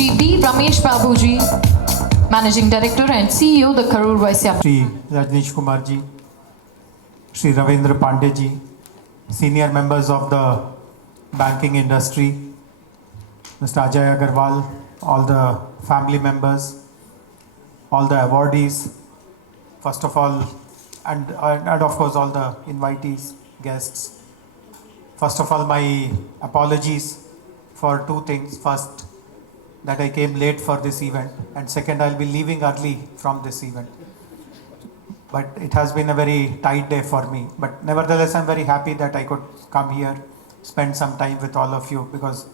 Shri D. Ramesh Babuji, Managing Director and CEO, the Karur Vaisya. Shri Rajneesh Kumar ji, Shri Ravindra Pandey ji, senior members of the banking industry, Mr. Ajay Agarwal, all the family members, all the awardees, first of all, and of course all the invitees, guests. First of all, my apologies for two things. First, that I came late for this event, and second, I'll be leaving early from this event. But it has been a very tight day for me. But nevertheless, I'm very happy that I could come here, spend some time with all of you, because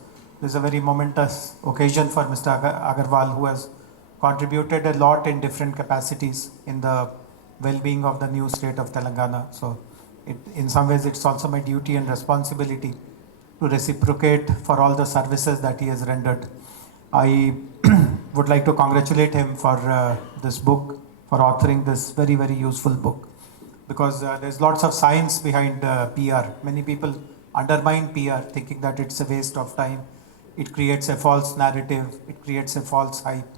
this is a very momentous occasion for Mr. Agarwal, who has contributed a lot in different capacities in the well-being of the new state of Telangana. So in some ways, it's also my duty and responsibility to reciprocate for all the services that he has rendered. I would like to congratulate him for this book, for authoring this very, very useful book, because there's lots of science behind PR. Many people undermine PR, thinking that it's a waste of time. It creates a false narrative, it creates a false hype,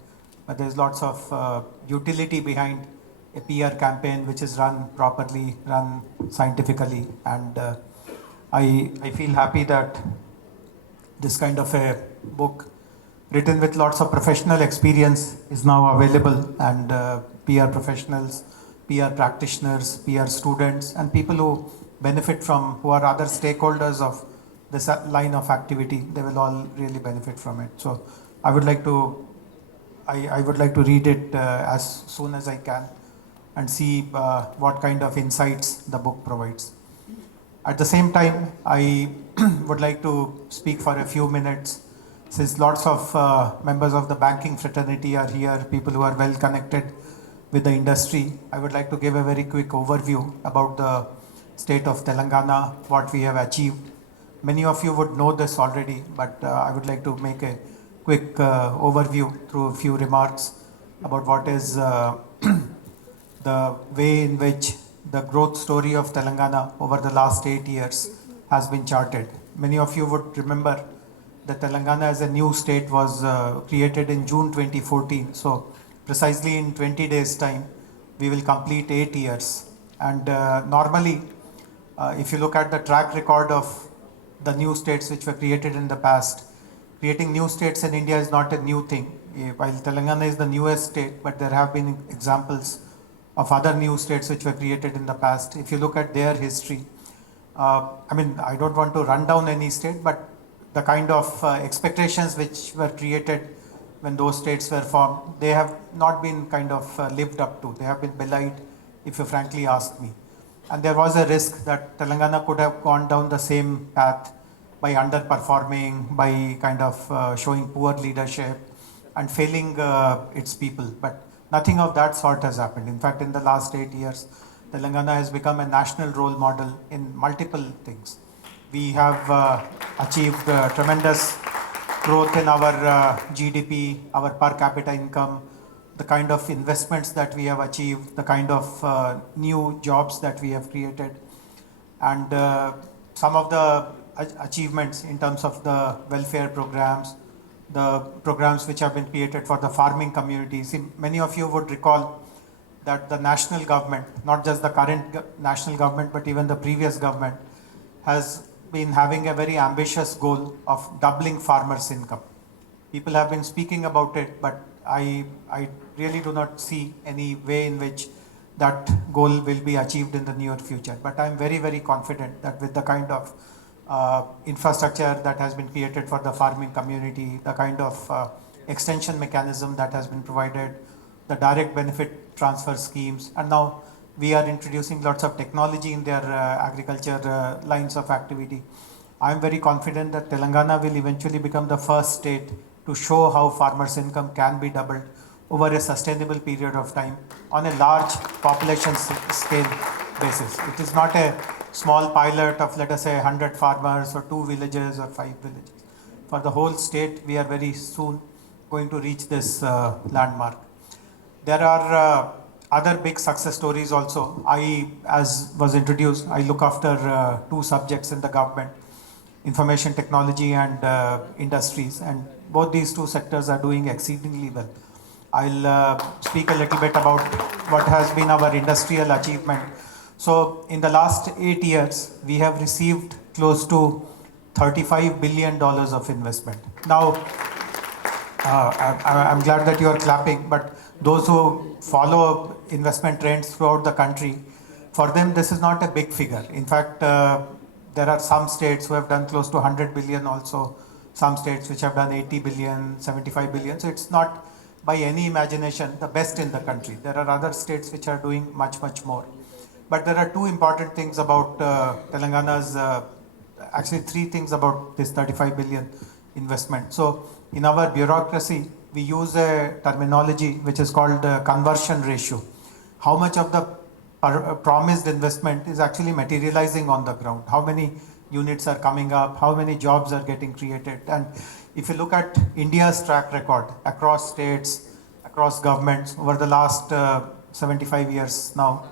but there's lots of utility behind a PR campaign which is run properly, run scientifically, and I feel happy that this kind of a book written with lots of professional experience is now available, and PR professionals, PR practitioners, PR students, and people who benefit from, who are other stakeholders of this line of activity, they will all really benefit from it. So I would like to read it as soon as I can and see what kind of insights the book provides. At the same time, I would like to speak for a few minutes, since lots of members of the banking fraternity are here, people who are well connected with the industry. I would like to give a very quick overview about the state of Telangana, what we have achieved. Many of you would know this already, but I would like to make a quick overview through a few remarks about what is the way in which the growth story of Telangana over the last 8 years has been charted. Many of you would remember that Telangana as a new state was created in June 2014. So precisely in 20 days time, we will complete 8 years. And normally, if you look at the track record of the new states which were created in the past, creating new states in India is not a new thing. While Telangana is the newest state, but there have been examples of other new states which were created in the past. If you look at their history, I don't want to run down any state, but the kind of expectations which were created when those states were formed, they have not been kind of lived up to. They have been belied, if you frankly ask me. And there was a risk that Telangana could have gone down the same path by underperforming, by kind of showing poor leadership and failing its people. But nothing of that sort has happened. In fact, in the last 8 years, Telangana has become a national role model in multiple things. We have achieved tremendous growth in our GDP, our per capita income, the kind of investments that we have achieved, the kind of new jobs that we have created, and some of the achievements in terms of the welfare programs, the programs which have been created for the farming communities. Many of you would recall that the national government, not just the current national government, but even the previous government, has been having a very ambitious goal of doubling farmers' income. People have been speaking about it, but I really do not see any way in which that goal will be achieved in the near future. But I'm very, very confident that with the kind of infrastructure that has been created for the farming community, the kind of extension mechanism that has been provided, the direct benefit transfer schemes, and now we are introducing lots of technology in their agriculture lines of activity. I'm very confident that Telangana will eventually become the first state to show how farmers' income can be doubled over a sustainable period of time on a large population scale basis. It is not a small pilot of, let us say, 100 farmers or 2 villages or 5 villages. For the whole state, we are very soon going to reach this landmark. There are other big success stories also. As was introduced, I look after 2 subjects in the government, information technology and industries. And both these two sectors are doing exceedingly well. I'll speak a little bit about what has been our industrial achievement. So in the last 8 years, we have received close to $35 billion of investment. Now, I'm glad that you are clapping, but those who follow investment trends throughout the country, for them this is not a big figure. In fact, there are some states who have done close to 100 billion also, some states which have done 80 billion, 75 billion. So it's not by any imagination the best in the country. There are other states which are doing much, much more. But there are two important things about Telangana's, actually three things about this 35 billion investment. So in our bureaucracy, we use a terminology which is called conversion ratio. How much of the promised investment is actually materializing on the ground? How many units are coming up? How many jobs are getting created? And if you look at India's track record across states, across governments over the last 75 years now,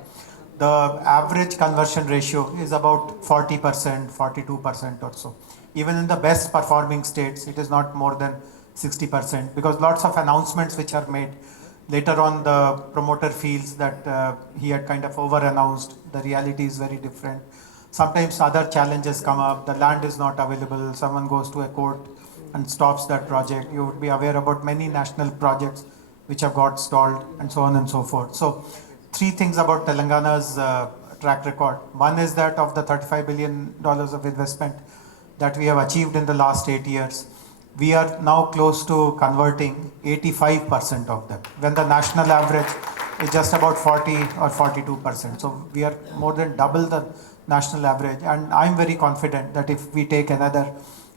the average conversion ratio is about 40%, 42% or so. Even in the best performing states, it is not more than 60%, because lots of announcements which are made. Later on, the promoter feels that he had kind of over-announced. The reality is very different. Sometimes other challenges come up. The land is not available. Someone goes to a court and stops that project. You would be aware about many national projects which have got stalled, and so on and so forth. So three things about Telangana's track record. One is that of the $35 billion of investment that we have achieved in the last 8 years, we are now close to converting 85% of them, when the national average is just about 40 or 42%. So we are more than double the national average. And I'm very confident that if we take another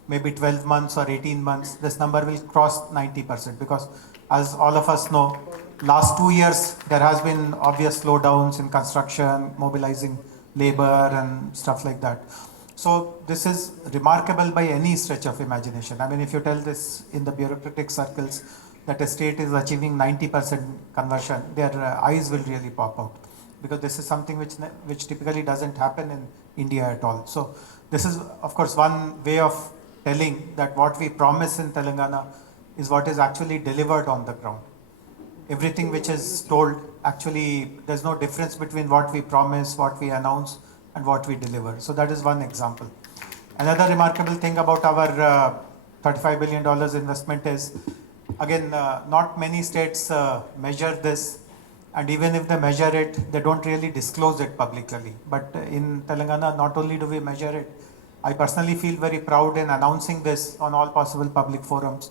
maybe 12 months or 18 months, this number will cross 90%, because as all of us know, last 2 years, there has been obvious slowdowns in construction, mobilizing labor and stuff like that. So this is remarkable by any stretch of imagination. I mean, if you tell this in the bureaucratic circles that a state is achieving 90% conversion, their eyes will really pop out, because this is something which typically doesn't happen in India at all. So this is, of course, one way of telling that what we promise in Telangana is what is actually delivered on the ground. Everything which is told, actually, there's no difference between what we promise, what we announce, and what we deliver. So that is one example. Another remarkable thing about our $35 billion investment is, again, not many states measure this, and even if they measure it, they don't really disclose it publicly. But in Telangana, not only do we measure it, I personally feel very proud in announcing this on all possible public forums.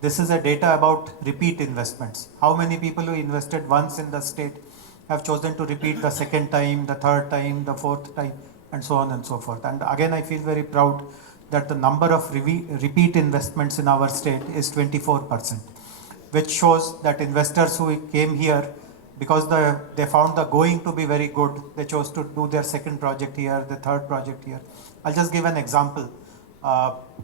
This is a data about repeat investments. How many people who invested once in the state have chosen to repeat the second time, the third time, the fourth time, and so on and so forth. And again, I feel very proud that the number of repeat investments in our state is 24%, which shows that investors who came here, because they found the going to be very good, they chose to do their second project here, the third project here. I'll just give an example.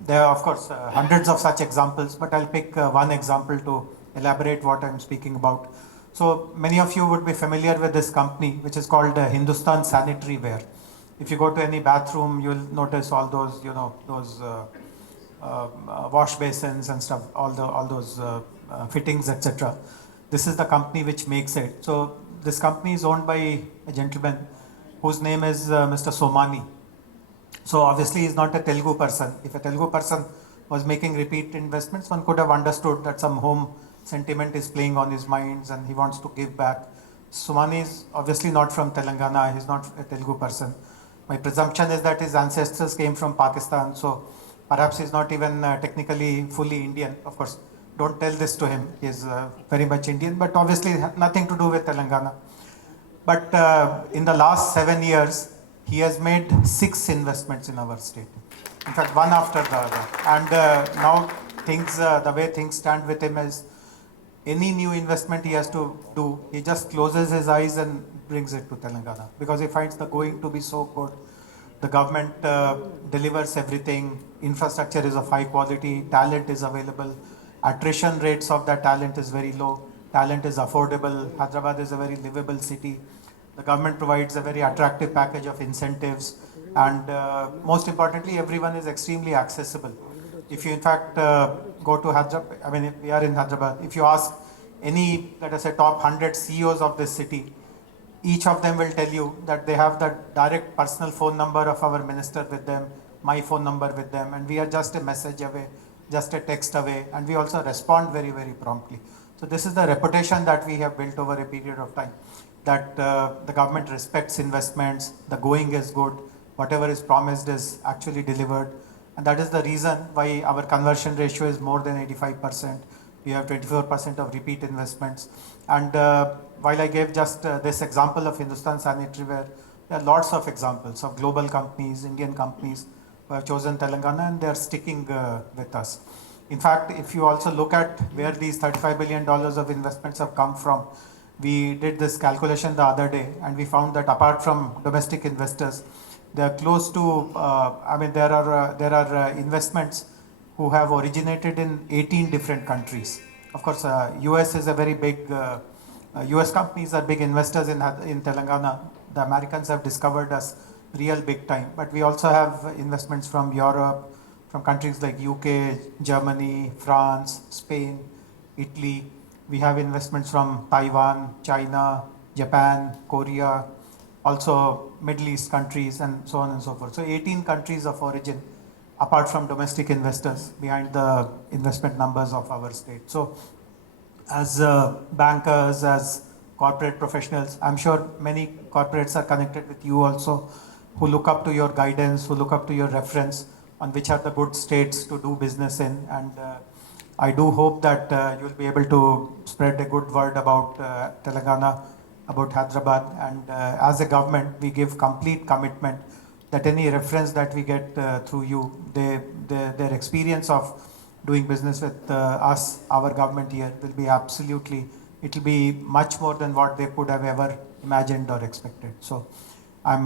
There are, of course, hundreds of such examples, but I'll pick one example to elaborate what I'm speaking about. So many of you would be familiar with this company, which is called Hindustan Sanitary Ware. If you go to any bathroom, you'll notice all those, those wash basins and stuff, all those fittings, etc. This is the company which makes it. So this company is owned by a gentleman whose name is Mr. Somani. So obviously he's not a Telugu person. If a Telugu person was making repeat investments, one could have understood that some home sentiment is playing on his minds and he wants to give back. Somani is obviously not from Telangana. He's not a Telugu person. My presumption is that his ancestors came from Pakistan. So perhaps he's not even technically fully Indian. Of course, don't tell this to him. He's very much Indian, but obviously nothing to do with Telangana. But in the last 7 years, he has made 6 investments in our state. In fact, one after the other. And now things, the way things stand with him is, any new investment he has to do, he just closes his eyes and brings it to Telangana, because he finds the going to be so good. The government delivers everything. Infrastructure is of high quality. Talent is available. Attrition rates of that talent is very low. Talent is affordable. Hyderabad is a very livable city. The government provides a very attractive package of incentives. And most importantly, everyone is extremely accessible. If you in fact go to Hyderabad, I mean, we are in Hyderabad, if you ask any, let us say, top 100 CEOs of this city, each of them will tell you that they have the direct personal phone number of our minister with them, my phone number with them, and we are just a message away, just a text away, and we also respond very, very promptly. So this is the reputation that we have built over a period of time, that the government respects investments, the going is good, whatever is promised is actually delivered. And that is the reason why our conversion ratio is more than 85%. We have 24% of repeat investments. And while I gave just this example of Hindustan Sanitaryware, there are lots of examples of global companies, Indian companies who have chosen Telangana and they are sticking with us. In fact, if you also look at where these $35 billion of investments have come from, we did this calculation the other day and we found that apart from domestic investors, they are close to, there are investments who have originated in 18 different countries. Of course, US is a very big, US companies are big investors in Telangana. The Americans have discovered us real big time, but we also have investments from Europe, from countries like UK, Germany, France, Spain, Italy. We have investments from Taiwan, China, Japan, Korea, also Middle East countries and so on and so forth. So 18 countries of origin apart from domestic investors behind the investment numbers of our state. So as bankers, as corporate professionals, I'm sure many corporates are connected with you also, who look up to your guidance, who look up to your reference on which are the good states to do business in. And I do hope that you'll be able to spread a good word about Telangana, about Hyderabad. And as a government, we give complete commitment that any reference that we get through you, their experience of doing business with us, our government here, will be absolutely, it will be much more than what they could have ever imagined or expected. So I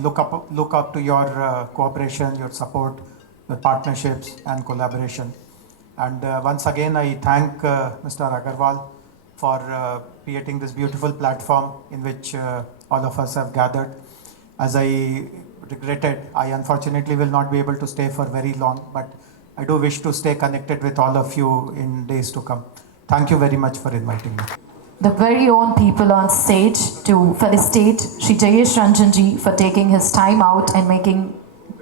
look up to your cooperation, your support, your partnerships and collaboration. And once again, I thank Mr. Agarwal for creating this beautiful platform in which all of us have gathered. As I regretted, I unfortunately will not be able to stay for very long, but I do wish to stay connected with all of you in days to come. Thank you very much for inviting me. The very own people on stage to felicitate Shri Jayesh Ranjanji for taking his time out and making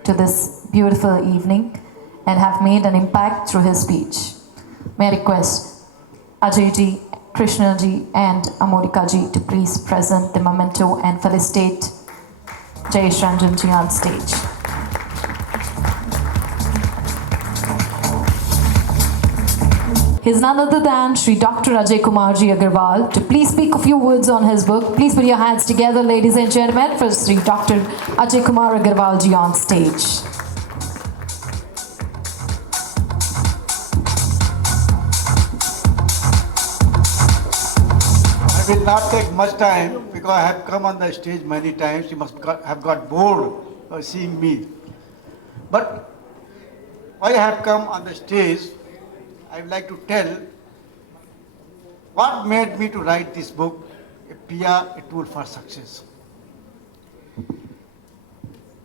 to this beautiful evening and have made an impact through his speech. May I request Ajayji, Krishnaji and Amorikaji to please present the memento and felicitate Jayesh Ranjanji on stage. He is none other than Shri Dr. Ajay Kumarji Agarwal to please speak a few words on his book. Please put your hands together, ladies and gentlemen, for Shri Dr. Ajay Kumar Agarwalji on stage. I will not take much time because I have come on the stage many times. You must have got bored of seeing me. But why I have come on the stage, I would like to tell what made me to write this book, a PR, a tool for success.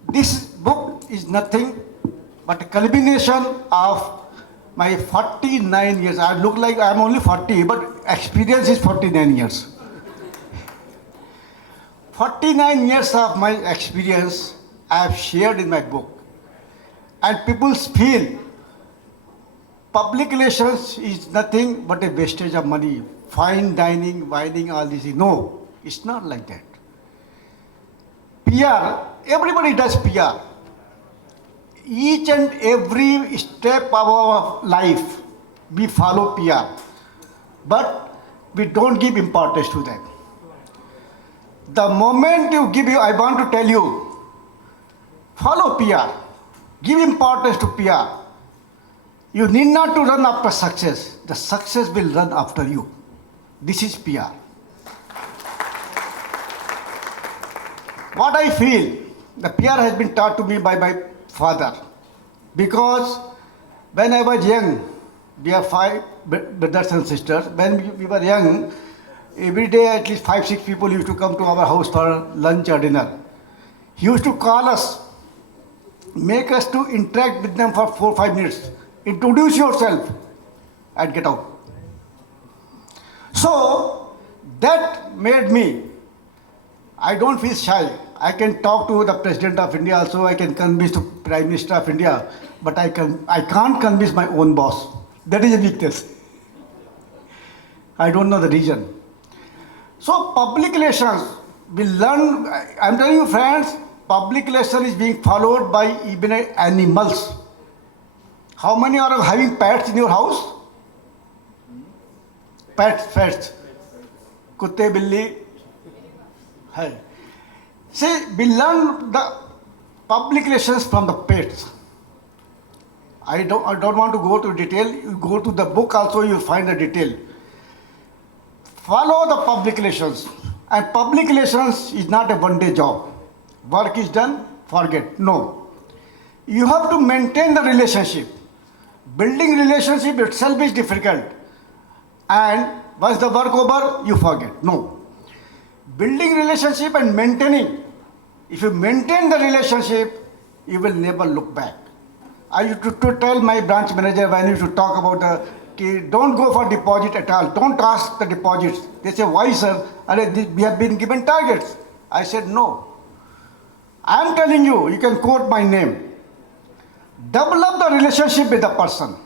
This book is nothing but a culmination of my 49 years. I look like I'm only 40, but experience is 49 years. 49 years of my experience I have shared in my book. And people feel public relations is nothing but a wastage of money. Fine dining, whining, all this. No, it's not like that. PR, everybody does PR. Each and every step of our life, we follow PR. But we don't give importance to them. The moment you give, I want to tell you, follow PR. Give importance to PR. You need not to run after success. The success will run after you. This is PR. What I feel, the PR has been taught to me by my father. Because when I was young, we have 5 brothers and sisters. When we were young, every day at least 5-6 people used to come to our house for lunch or dinner. He used to call us, make us to interact with them for 4-5 minutes. Introduce yourself and get out. So that made me, I don't feel shy. I can talk to the President of India also, I can convince the Prime Minister of India, but I can't convince my own boss. That is a weakness. I don't know the reason. So public relations, we learn, I'm telling you friends, public relation is being followed by even animals. How many are having pets in your house? Pets. Kutte, billi. Hai. See, we learn the public relations from the pets. I don't want to go to detail. You go to the book also, you find the detail. Follow the public relations. And public relations is not a one-day job. Work is done, forget. No. You have to maintain the relationship. Building relationship itself is difficult. And once the work over, you forget. No. Building relationship and maintaining. If you maintain the relationship, you will never look back. I used to tell my branch manager when we used to talk about don't go for deposit at all. Don't ask the deposits. They say, why sir? We have been given targets. I said, no. I am telling you, you can quote my name. Develop the relationship with the person.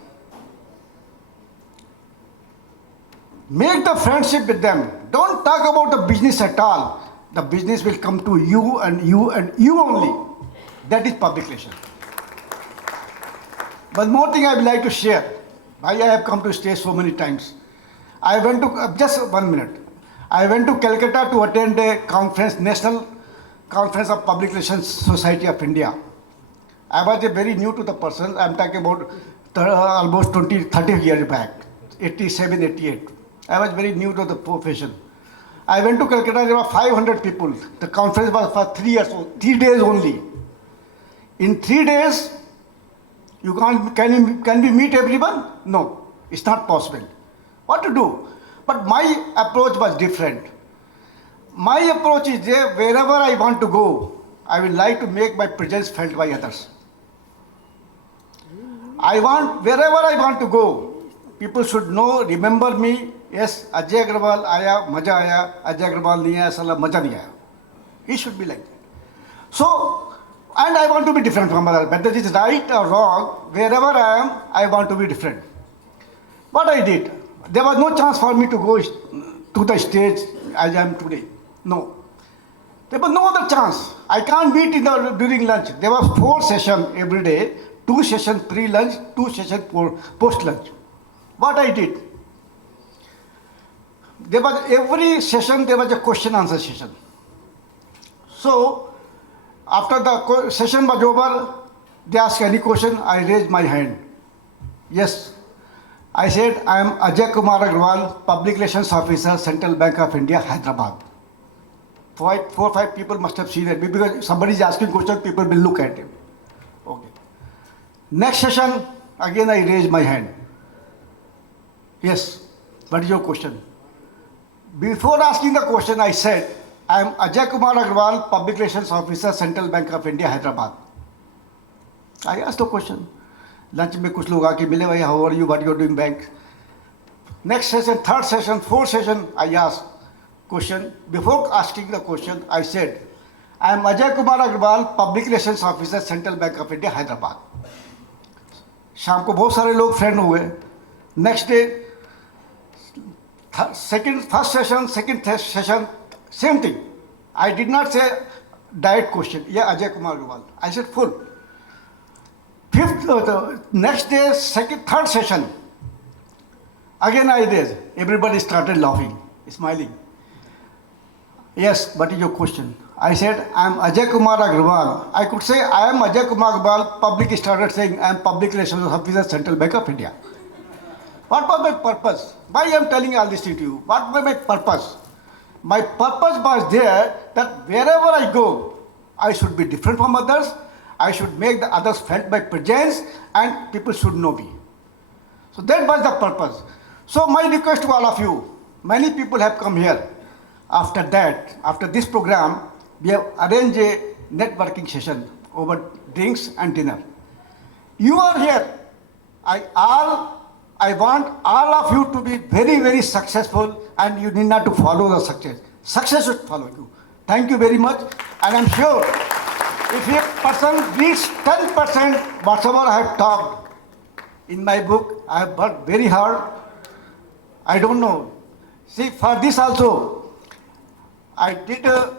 Make the friendship with them. Don't talk about the business at all. The business will come to you and you and you only. That is public relations. One more thing I would like to share. Why I have come to stage so many times. I went to, just 1 minute. I went to Calcutta to attend a conference, National Conference of Public Relations Society of India. I was very new to the person. I'm talking about almost 30 years back, 87, 88. I was very new to the profession. I went to Calcutta, there were 500 people. The conference was for 3 days only. In 3 days, can we meet everyone? No, it's not possible. What to do? But my approach was different. My approach is there, wherever I want to go, I will like to make my presence felt by others. Wherever I want to go, people should know, remember me, yes, Ajay Agarwal aaya, maja aaya, Ajay Agarwal nahi aaya, sala maja nahi aaya. It should be like that. So, and I want to be different from others. Whether it is right or wrong, wherever I am, I want to be different. What I did, there was no chance for me to go to the stage as I am today. No. There was no other chance. I can't meet during lunch. There was 4 sessions every day, 2 sessions pre-lunch, 2 sessions post-lunch. What I did, there was every session, there was a question-answer session. So, after the session was over, they asked any question, I raised my hand. Yes. I said, I am Ajay Kumar Agarwal, Public Relations Officer, Central Bank of India, Hyderabad. 4 or 5 people must have seen it because somebody is asking questions, people will look at him. Okay. Next session, again I raised my hand. Yes. What is your question? Before asking the question, I said, I am Ajay Kumar Agarwal, Public Relations Officer, Central Bank of India, Hyderabad. I asked the question. Lunch में कुछ लोग आके मिले भाई, how are you, what you are doing bank? Next session, third session, fourth session, I asked question. Before asking the question, I said, I am Ajay Kumar Agarwal, Public Relations Officer, Central Bank of India, Hyderabad. शाम को बहुत सारे लोग friend हुए. Next day, first session, second session, same thing. I did not say direct question. Yeah, Ajay Kumar Agarwal. I said full. Next day, third session. Again I raised. Everybody started laughing, smiling. Yes, what is your question? I said, I am Ajay Kumar Agarwal. I could say, I am Ajay Kumar Agarwal. Public started saying, I am Public Relations Officer, Central Bank of India. What was my purpose? Why I am telling all this to you? What was my purpose? My purpose was there that wherever I go, I should be different from others. I should make the others felt my presence and people should know me. So that was the purpose. So my request to all of you, many people have come here. After that, after this program, we have arranged a networking session. over drinks and dinner. You are here. I want all of you to be very, very successful, and you need not to follow the success. Success should follow you. Thank you very much. And I'm sure if a person reads 10% whatever I have talked in my book, I have worked very hard. I don't know. See, for this also, I did a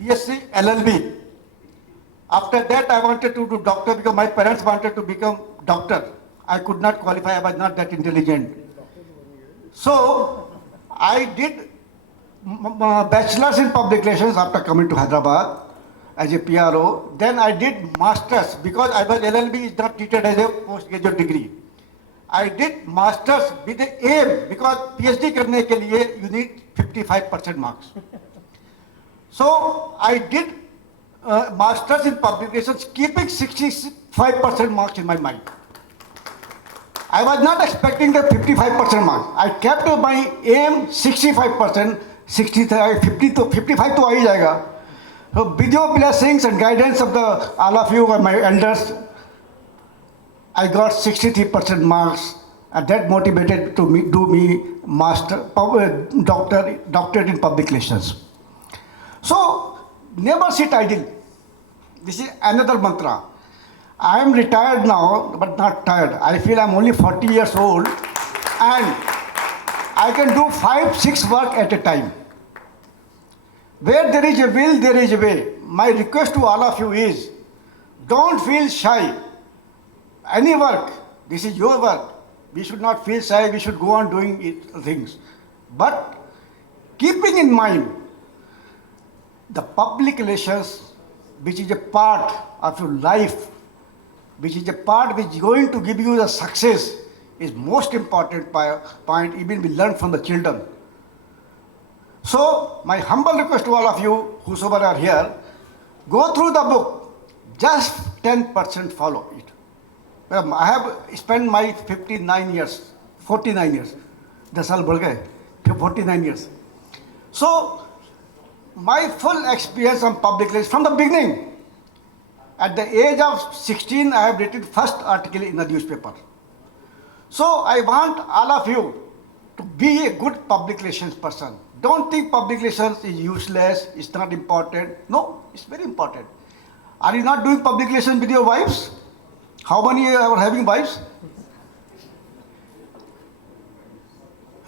BSc LLB. After that, I wanted to do doctor because my parents wanted to become doctor. I could not qualify. I was not that intelligent. So, I did bachelor's in public relations after coming to Hyderabad as a PRO. Then I did master's because I was LLB is not treated as a postgraduate degree. I did master's with the aim because PhD करने के लिए you need 55% marks. So I did master's in public relations, keeping 65% marks in my mind. I was not expecting the 55% marks. I kept my aim 65%, 65 to 55 तो आ ही जाएगा. So with your blessings and guidance of all of you and my elders, I got 63% marks, and that motivated to do me doctorate in public relations. So never sit idle. This is another mantra. I am retired now, but not tired. I feel I'm only 40 years old, and I can do 5-6 work at a time. Where there is a will, there is a way. My request to all of you is, don't feel shy. Any work, this is your work. We should not feel shy, we should go on doing things. But keeping in mind the public relations, which is a part of your life, which is a part which is going to give you the success, is most important point, even we learn from the children. So, my humble request to all of you, whosoever are here, go through the book, just 10% follow it. I have spent my 49 years, 49 years, 10 साल बढ़ गए, 49 years. So, my full experience on public relations from the beginning. At the age of 16, I have written first article in the newspaper. So, I want all of you to be a good public relations person. Don't think public relations is useless, it's not important. No, it's very important. Are you not doing public relations with your wives? How many are having wives?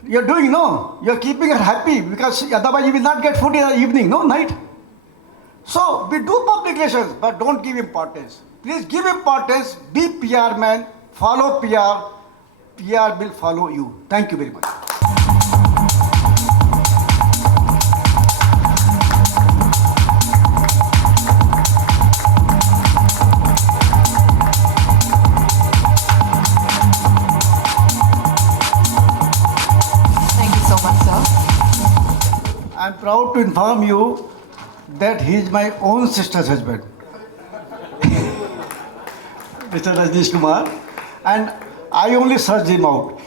You're doing, no. You're keeping her happy because otherwise you will not get food in the evening, no, night. So, we do public relations, but don't give importance. Please give importance, be PR man, follow PR. PR will follow you. Thank you very much. I'm proud to inform you that he is my own sister's husband, Mr. Rajneesh Kumar, and I only searched him out.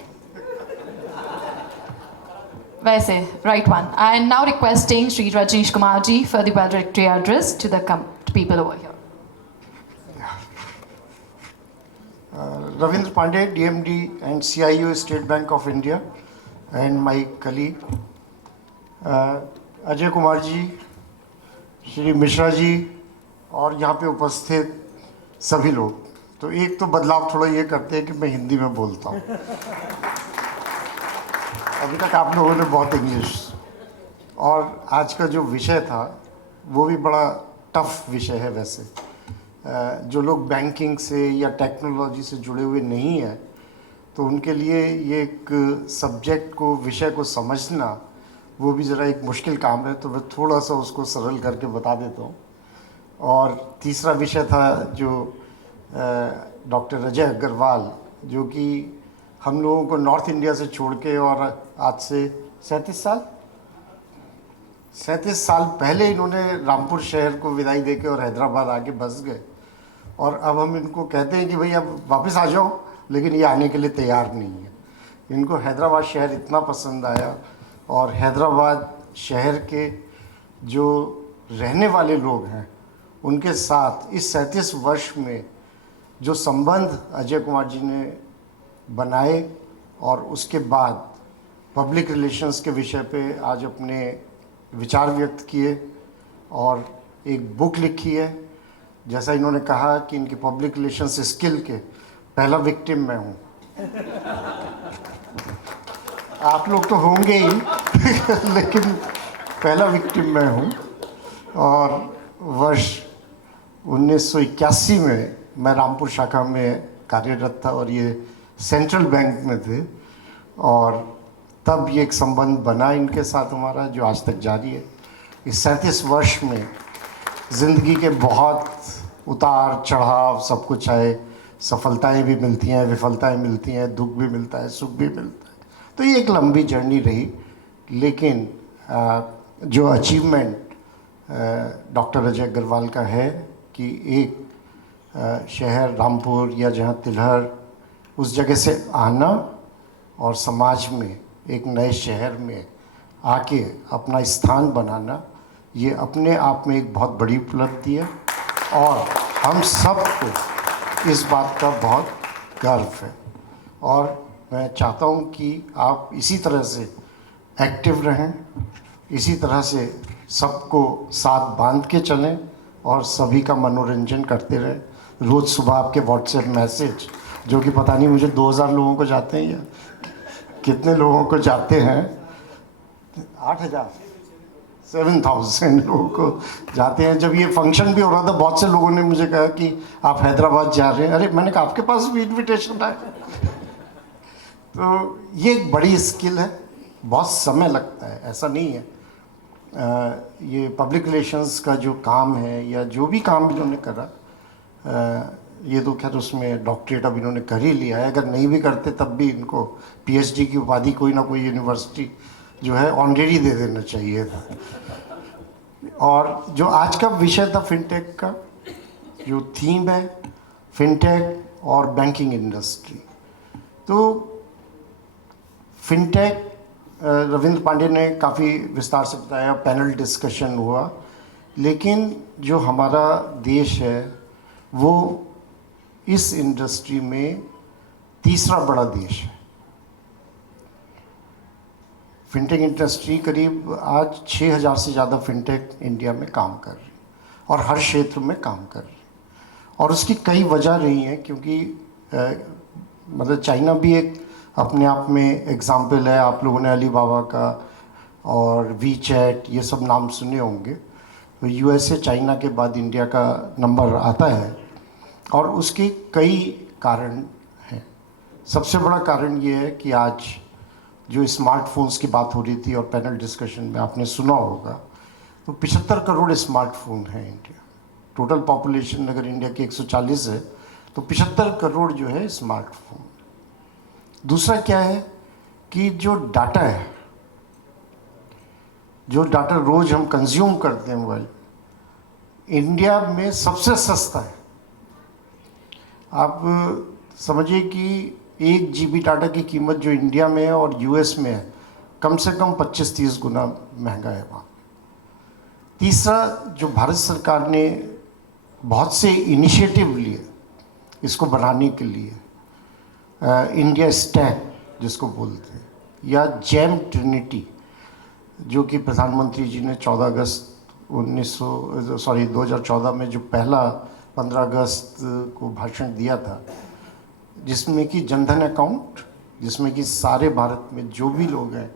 Vaise, right one. I am now requesting Sri Rajneesh Kumar ji for the valedictory address to the people over here. Ravindra Pandey, DMD and CIO State Bank of India, and my colleague Ajay Kumar ji, Shri Mishra ji और यहाँ पे उपस्थित सभी लोग. तो एक तो बदलाव थोड़ा ये करते हैं कि मैं हिंदी में बोलता हूँ. अभी तक आप लोगों ने बहुत इंग्लिश, और आज का जो विषय था वो भी बड़ा टफ विषय है. वैसे जो लोग बैंकिंग से या टेक्नोलॉजी से जुड़े हुए नहीं हैं तो उनके लिए ये एक सब्जेक्ट को, विषय को समझना वो भी ज़रा एक मुश्किल काम है. तो मैं थोड़ा सा उसको सरल करके बता देता हूँ. और तीसरा विषय था जो डॉक्टर अजय अग्रवाल, जो कि हम लोगों को नॉर्थ इंडिया से छोड़ के और आज से 37 साल पहले इन्होंने रामपुर शहर को विदाई देके और हैदराबाद आके बस गए. और अब हम इनको कहते हैं कि भाई अब वापस आ जाओ, लेकिन ये आने के लिए तैयार नहीं है. इनको हैदराबाद शहर इतना पसंद आया, और हैदराबाद शहर के जो रहने वाले लोग हैं उनके साथ इस 37 वर्ष में जो संबंध अजय कुमार जी ने बनाए और उसके बाद पब्लिक रिलेशंस के विषय पे आज अपने विचार व्यक्त किए और एक बुक लिखी है। जैसा इन्होंने कहा कि इनकी पब्लिक रिलेशंस स्किल के पहला विक्टिम मैं हूँ। आप लोग तो होंगे ही लेकिन पहला विक्टिम मैं हूँ। और वर्ष 1981 में मैं रामपुर शाखा में कार्यरत था और ये सेंट्रल बैंक में थे, और तब ये एक संबंध बना इनके साथ हमारा जो आज तक जारी है। इस 37 वर्ष में ज़िंदगी के बहुत उतार चढ़ाव सब कुछ आए, सफलताएं भी मिलती हैं, विफलताएं मिलती हैं, दुख भी मिलता है, सुख भी मिलता है। तो ये एक लंबी जर्नी रही, लेकिन जो अचीवमेंट डॉक्टर अजय अग्रवाल का है कि एक शहर रामपुर या जहाँ तिलहर उस जगह से आना और समाज में एक नए शहर में आके अपना स्थान बनाना, ये अपने आप में एक बहुत बड़ी उपलब्धि है और हम सबको इस बात का बहुत गर्व है। और मैं चाहता हूँ कि आप इसी तरह से एक्टिव रहें, इसी तरह से सबको साथ बांध के चलें और सभी का मनोरंजन करते रहें। रोज़ सुबह आपके व्हाट्सएप मैसेज जो कि पता नहीं मुझे 2000 लोगों को जाते हैं या कितने लोगों को जाते हैं, 8000 7000 लोगों को जाते हैं। जब ये फंक्शन भी हो रहा था, बहुत से लोगों ने मुझे कहा कि आप हैदराबाद जा रहे हैं। अरे मैंने कहा आपके पास भी इन्विटेशन आया। तो ये एक बड़ी स्किल है, बहुत समय लगता है, ऐसा नहीं है। ये पब्लिक रिलेशंस का जो काम है या जो भी काम इन्होंने करा, ये तो खैर उसमें डॉक्टरेट अब इन्होंने कर ही लिया है। अगर नहीं भी करते तब भी इनको पीएचडी की उपाधि कोई ना कोई यूनिवर्सिटी जो है ऑनरेरी दे देना चाहिए था। और जो आज का विषय था फिनटेक का, जो थीम है फिनटेक और बैंकिंग इंडस्ट्री, तो फिनटेक रविंद्र पांडे ने काफ़ी विस्तार से बताया, पैनल डिस्कशन हुआ, लेकिन जो हमारा देश है वो इस इंडस्ट्री में तीसरा बड़ा देश है। फिनटेक इंडस्ट्री करीब आज 6000 से ज़्यादा फिनटेक इंडिया में काम कर रही है और हर क्षेत्र में काम कर रही है। और उसकी कई वजह रही हैं, क्योंकि मतलब चाइना भी एक अपने आप में एग्जाम्पल है। आप लोगों ने अलीबाबा का और वी चैट ये सब नाम सुने होंगे। तो यूएसए चाइना के बाद इंडिया का नंबर आता है और उसके कई कारण हैं। सबसे बड़ा कारण ये है कि आज जो स्मार्टफोन्स की बात हो रही थी और पैनल डिस्कशन में आपने सुना होगा, तो 75 करोड़ स्मार्टफोन हैं इंडिया। टोटल पॉपुलेशन अगर इंडिया की 140 है तो 75 करोड़ जो है स्मार्टफोन। दूसरा क्या है कि जो डाटा है, जो डाटा रोज हम कंज्यूम करते हैं मोबाइल, इंडिया में सबसे सस्ता है। आप समझिए कि 1 GB डाटा की कीमत जो इंडिया में है और यूएस में है, कम से कम 25-30 गुना महंगा है वहाँ। तीसरा, जो भारत सरकार ने बहुत से इनिशिएटिव लिए इसको बनाने के लिए, इंडिया स्टैक जिसको बोलते हैं, या जेम ट्रिनिटी, जो कि प्रधानमंत्री जी ने 14 अगस्त 2014 में जो पहला 15 अगस्त को भाषण दिया था, जिसमें कि जनधन अकाउंट, जिसमें कि सारे भारत में जो भी लोग हैं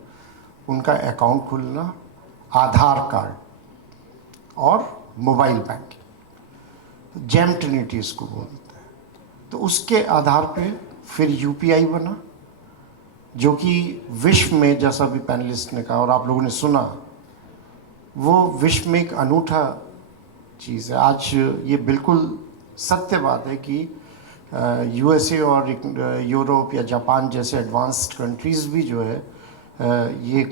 उनका अकाउंट खुलना, आधार कार्ड और मोबाइल बैंकिंग, जेम ट्रिनिटी इसको बोलते हैं। तो उसके आधार पे फिर यूपीआई बना, जो कि विश्व में, जैसा भी पैनलिस्ट ने कहा और आप लोगों ने सुना, वो विश्व में एक अनूठा चीज़ है। आज ये बिल्कुल सत्य बात है कि यूएसए और यूरोप या जापान जैसे एडवांस्ड कंट्रीज़ भी जो है, ये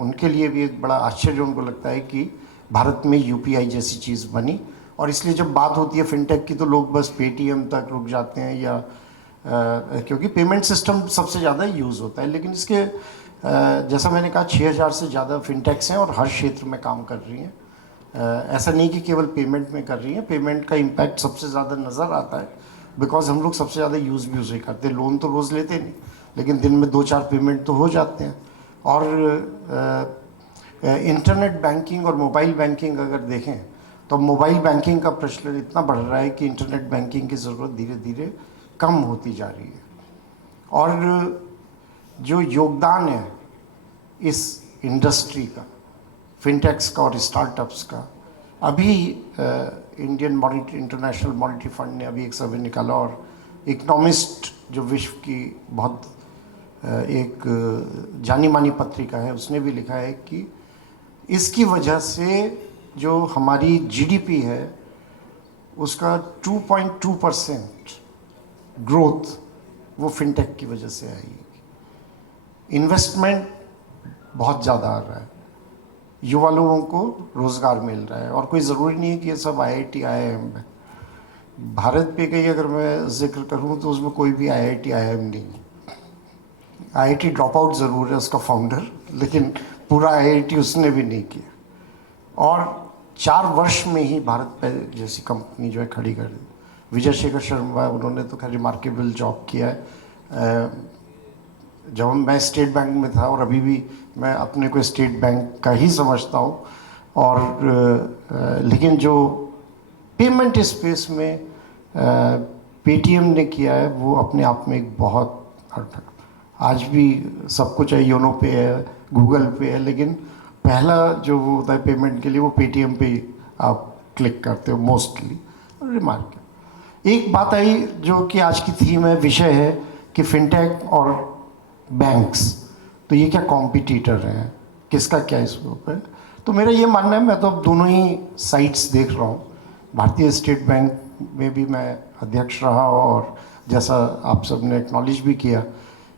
उनके लिए भी एक बड़ा आश्चर्य उनको लगता है कि भारत में यूपीआई जैसी चीज़ बनी। और इसलिए जब बात होती है फिनटेक की तो लोग बस पेटीएम तक रुक जाते हैं, या क्योंकि पेमेंट सिस्टम सबसे ज़्यादा यूज़ होता है। लेकिन इसके जैसा मैंने कहा 6000 से ज़्यादा फिनटेक्स हैं और हर क्षेत्र में काम कर रही हैं। ऐसा नहीं कि केवल पेमेंट में कर रही हैं, पेमेंट का इम्पैक्ट सबसे ज़्यादा नज़र आता है बिकॉज हम लोग सबसे ज़्यादा यूज़ भी उसे करते हैं। लोन तो रोज़ लेते नहीं, लेकिन दिन में 2-4 पेमेंट तो हो जाते हैं। और इंटरनेट बैंकिंग और मोबाइल बैंकिंग अगर देखें तो मोबाइल बैंकिंग का प्रचलन इतना बढ़ रहा है कि इंटरनेट बैंकिंग की ज़रूरत धीरे धीरे कम होती जा रही है। और जो योगदान है इस इंडस्ट्री का, फिनटेक्स का और स्टार्टअप्स का, अभी इंटरनेशनल मॉनेटरी फंड ने अभी एक सर्वे निकाला और इकोनॉमिस्ट जो विश्व की बहुत एक जानी मानी पत्रिका है, उसने भी लिखा है कि इसकी वजह से जो हमारी जीडीपी है उसका 2.2% ग्रोथ वो फिनटेक की वजह से आएगी। इन्वेस्टमेंट बहुत ज़्यादा आ रहा है, युवा लोगों को रोज़गार मिल रहा है। और कोई ज़रूरी नहीं है कि ये सब IIT IIM है। भारत पे कहीं अगर मैं जिक्र करूं तो उसमें कोई भी IIT IIM नहीं है। IIT ड्रॉप आउट ज़रूर है उसका फाउंडर, लेकिन पूरा IIT उसने भी नहीं किया। और 4 वर्ष में ही भारत पे जैसी कंपनी जो है खड़ी कर दी। विजय शेखर शर्मा, उन्होंने तो खैर रिमार्केबल जॉब किया है। जब मैं स्टेट बैंक में था और अभी भी मैं अपने को स्टेट बैंक का ही समझता हूँ। और लेकिन जो पेमेंट स्पेस में पेटीएम ने किया है वो अपने आप में एक बहुत, आज भी सब कुछ है, योनो पे है, गूगल पे है, लेकिन पहला जो वो होता है पेमेंट के लिए वो पेटीएम पे ही आप क्लिक करते हो मोस्टली। रिमार्क एक बात आई जो कि आज की थीम है, विषय है कि फिनटेक और बैंक्स, तो ये क्या कॉम्पिटिटर हैं, किसका क्या स्कोप है। तो मेरा ये मानना है, मैं तो अब दोनों ही साइड्स देख रहा हूँ। भारतीय स्टेट बैंक में भी मैं अध्यक्ष रहा और जैसा आप सब ने एक्नॉलेज भी किया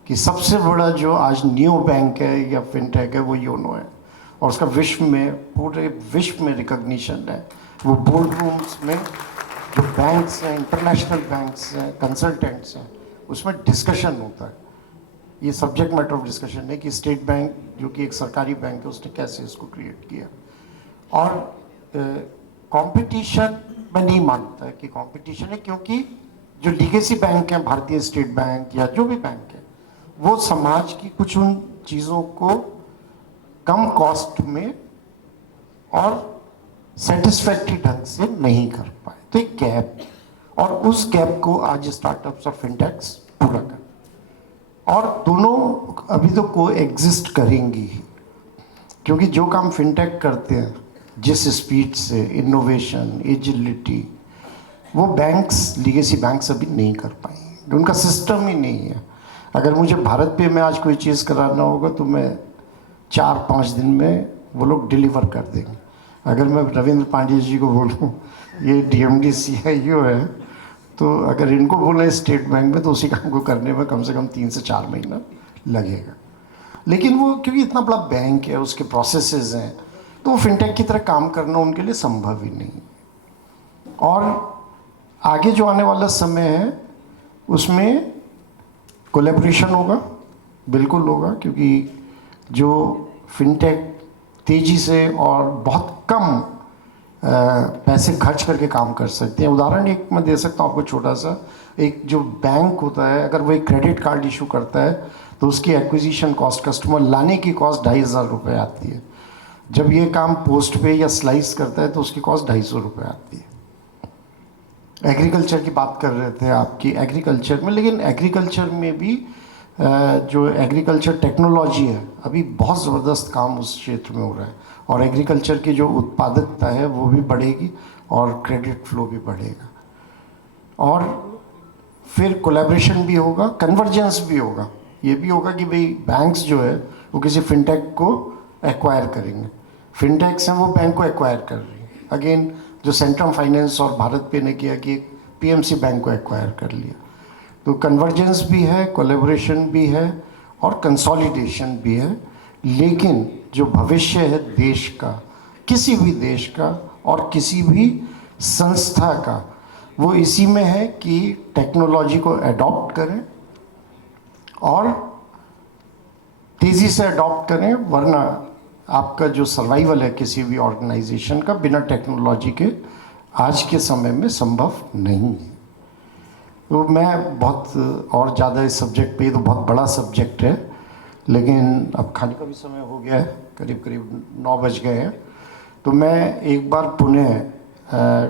कि सबसे बड़ा जो आज न्यू बैंक है या फिनटेक है वो योनो है। और उसका विश्व में, पूरे विश्व में रिकॉग्निशन है। वो बोर्ड रूम्स में जो बैंक्स हैं, इंटरनेशनल बैंक्स हैं, कंसल्टेंट्स हैं, उसमें डिस्कशन होता है। ये सब्जेक्ट मैटर ऑफ डिस्कशन है कि स्टेट बैंक जो कि एक सरकारी बैंक है उसने कैसे इसको क्रिएट किया। और कंपटीशन मैं नहीं मानता है कि कंपटीशन है, क्योंकि जो लीगेसी बैंक हैं, भारतीय स्टेट बैंक या जो भी बैंक है, वो समाज की कुछ उन चीज़ों को कम कॉस्ट में और सेटिस्फैक्ट्री ढंग से नहीं कर पाए। तो एक गैप, और उस गैप को आज स्टार्टअप्स और फिनटेक्स पूरा कर, और दोनों अभी तो को एग्जिस्ट करेंगी ही। क्योंकि जो काम फिनटेक करते हैं जिस स्पीड से, इनोवेशन, एजिलिटी, वो बैंक्स, लीगेसी बैंक्स अभी नहीं कर पाएंगे। उनका सिस्टम ही नहीं है। अगर मुझे भारत पे में आज कोई चीज़ कराना होगा तो मैं 4-5 दिन में वो लोग डिलीवर कर देंगे। अगर मैं रविंद्र पांडे जी को बोलूँ ये DMD CIO है, तो अगर इनको बोला स्टेट बैंक में तो उसी काम को करने में कम से कम 3 से 4 महीना लगेगा। लेकिन वो क्योंकि इतना बड़ा बैंक है, उसके प्रोसेसेस हैं, तो वो फिनटेक की तरह काम करना उनके लिए संभव ही नहीं। और आगे जो आने वाला समय है उसमें कोलैबोरेशन होगा, बिल्कुल होगा, क्योंकि जो फिनटेक तेज़ी से और बहुत कम पैसे खर्च करके काम कर सकते हैं। उदाहरण एक मैं दे सकता हूँ आपको छोटा सा। एक जो बैंक होता है, अगर वो एक क्रेडिट कार्ड इशू करता है तो उसकी एक्विजिशन कॉस्ट, कस्टमर लाने की कॉस्ट 2,500 रुपये आती है। जब ये काम पोस्ट पे या स्लाइस करता है तो उसकी कॉस्ट 250 रुपये आती है। एग्रीकल्चर की बात कर रहे थे आपकी, एग्रीकल्चर में, लेकिन एग्रीकल्चर में भी जो एग्रीकल्चर टेक्नोलॉजी है, अभी बहुत ज़बरदस्त काम उस क्षेत्र में हो रहा है। और एग्रीकल्चर की जो उत्पादकता है वो भी बढ़ेगी और क्रेडिट फ्लो भी बढ़ेगा। और फिर कोलैबोरेशन भी होगा, कन्वर्जेंस भी होगा। ये भी होगा कि भाई बैंक्स जो है वो किसी फिनटेक को एक्वायर करेंगे, फिनटेक्स हैं वो बैंक को एक्वायर कर रही है। अगेन जो सेंट्रम फाइनेंस और भारत पे ने किया कि PMC बैंक को एक्वायर कर लिया। तो कन्वर्जेंस भी है, कोलैबोरेशन भी है और कंसोलिडेशन भी है। लेकिन जो भविष्य है देश का, किसी भी देश का और किसी भी संस्था का, वो इसी में है कि टेक्नोलॉजी को अडॉप्ट करें और तेज़ी से अडॉप्ट करें, वरना आपका जो सर्वाइवल है किसी भी ऑर्गेनाइजेशन का बिना टेक्नोलॉजी के आज के समय में संभव नहीं है। तो मैं बहुत और ज़्यादा इस सब्जेक्ट पे, तो बहुत बड़ा सब्जेक्ट है, लेकिन अब खाने का भी समय हो गया है, करीब करीब 9 बज गए हैं। तो मैं एक बार पुनः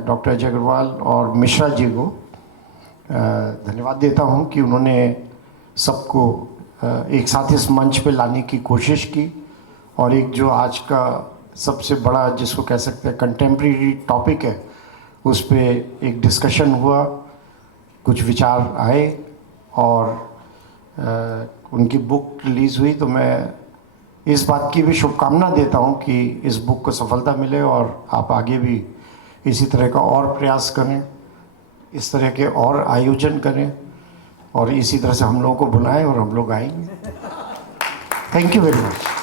डॉक्टर अजय अग्रवाल और मिश्रा जी को धन्यवाद देता हूं कि उन्होंने सबको एक साथ इस मंच पे लाने की कोशिश की, और एक जो आज का सबसे बड़ा जिसको कह सकते हैं कंटेम्प्रेरी टॉपिक है, उस पे एक डिस्कशन हुआ, कुछ विचार आए और उनकी बुक रिलीज़ हुई। तो मैं इस बात की भी शुभकामना देता हूं कि इस बुक को सफलता मिले और आप आगे भी इसी तरह का और प्रयास करें, इस तरह के और आयोजन करें, और इसी तरह से हम लोगों को बुलाएं और हम लोग आएंगे। Thank you very much.